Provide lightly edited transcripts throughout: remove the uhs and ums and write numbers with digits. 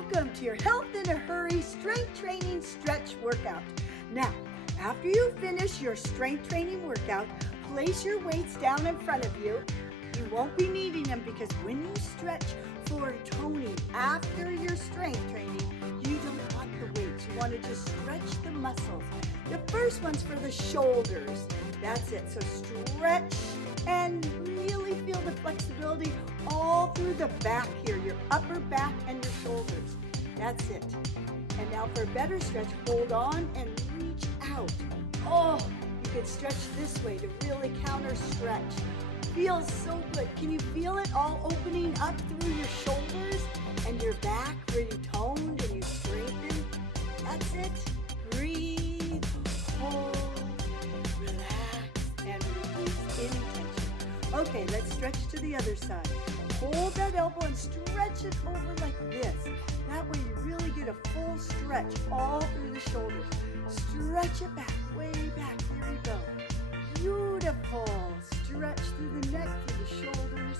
Welcome to your Health in a Hurry Strength Training Stretch Workout. Now, after you finish your strength training workout, place your weights down in front of you. You won't be needing them because when you stretch for toning after your strength training, you don't want the weights. You want to just stretch the muscles. The first one's for the shoulders. That's it. So stretch and really feel the flexibility all through the back here, your upper back and your shoulders. That's it. And now for a better stretch, hold on and reach out. Oh, you could stretch this way to really counter stretch. Feels so good. Can you feel it all opening up through your shoulders and your back where you toned and you strengthened? That's it. Breathe, hold, relax, and release any tension. Okay, let's stretch to the other side. Hold that elbow and stretch it over like this. That way you really get a full stretch all through the shoulders. Stretch it back, way back. Here you go. Beautiful. Stretch through the neck, through the shoulders.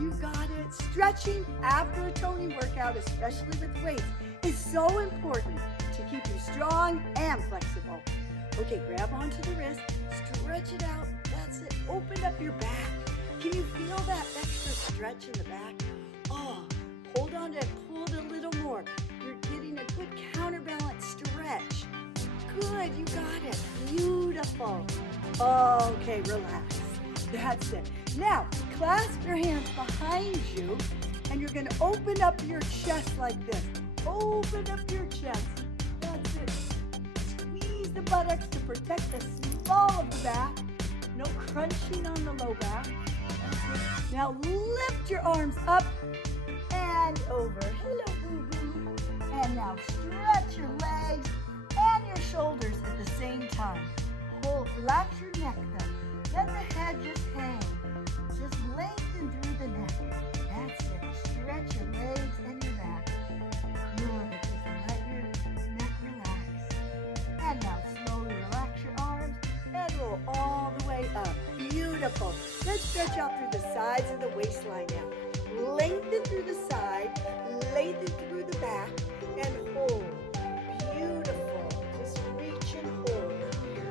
You got it. Stretching after a toning workout, especially with weights, is so important to keep you strong and flexible. Okay, grab onto the wrist, stretch it out. That's it. Open up your back. Can you feel that extra stretch in the back? Oh, hold on and pull it a little more. You're getting a good counterbalance stretch. Good, you got it. Beautiful. Okay, relax. That's it. Now, clasp your hands behind you, and you're going to open up your chest like this. Open up your chest. That's it. Squeeze the buttocks to protect the small of the back. No crunching on the low back. Now lift your arms up and over. Hello, boo-boo. And now stretch your legs and your shoulders at the same time. Hold, relax your neck though. Let the head just hang. Just lengthen through the neck. That's it. Stretch your legs and your back. Good. Just let your neck relax. And now slowly relax your arms and roll all the way up. Beautiful. Let's stretch out through the sides of the waistline now. Lengthen through the side, lengthen through the back, and hold. Beautiful. Just reach and hold.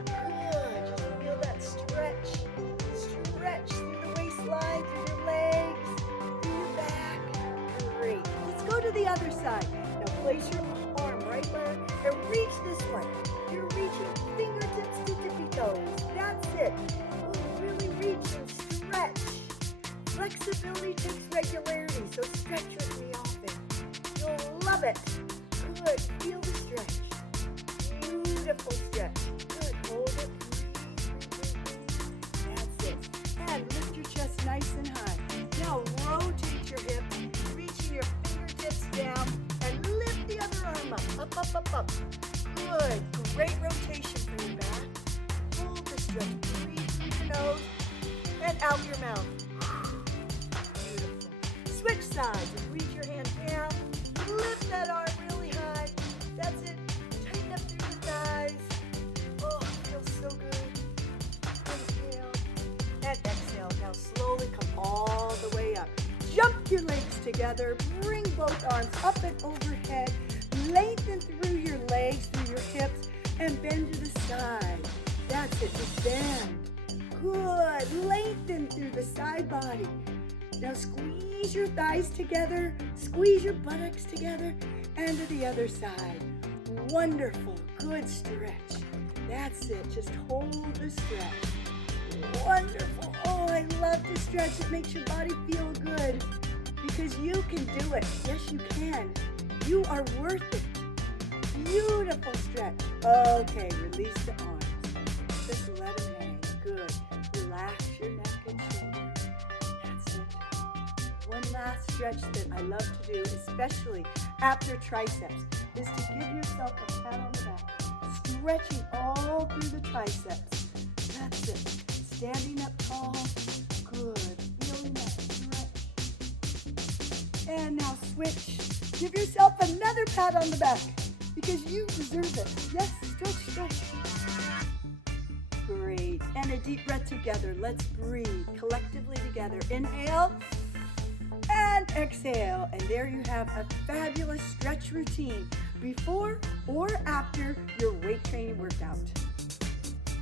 Good. Just feel that stretch. Stretch through the waistline, through your legs, through your back. Great. Let's go to the other side. Now place your arm right there and reach this way. You're reaching fingertips to tippy toes. That's it. Really reach and stretch. Flexibility takes regularity, so stretch with me often. You'll love it. Good. Feel the stretch. Beautiful stretch. Good. Hold it. Breathe. That's it. And lift your chest nice and high. Now rotate your hips, reaching your fingertips down, and lift the other arm up. Up, up, up, up. Good. Great rotation for your back. Hold the stretch. Breathe through your nose and out your mouth. Beautiful. Switch sides and reach your hand down. Lift that arm really high. That's it. Tighten up through the thighs. Oh, it feels so good. Inhale and exhale. Now slowly come all the way up. Jump your legs together. Bring both arms up and overhead. Lengthen through your legs, through your hips, and bend to the side. That's it. Just bend. Good. Lengthen through the side body. Now squeeze your thighs together, squeeze your buttocks together, and to the other side. Wonderful. Good stretch. That's it. Just hold the stretch. Wonderful. Oh, I love to stretch. It makes your body feel good because you can do it. Yes, you can. You are worth it. Beautiful stretch. Okay, release the arms. Just let them hang. Good. Relax your neck and shoulders. That's it. One last stretch that I love to do, especially after triceps, is to give yourself a pat on the back. Stretching all through the triceps. That's it. Standing up tall. Good. Feeling that stretch. And now switch. Give yourself another pat on the back because you deserve it. Yes, stretch, stretch. Great. And a deep breath together. Let's breathe collectively together. Inhale and exhale. And there you have a fabulous stretch stretch routine before or after your weight training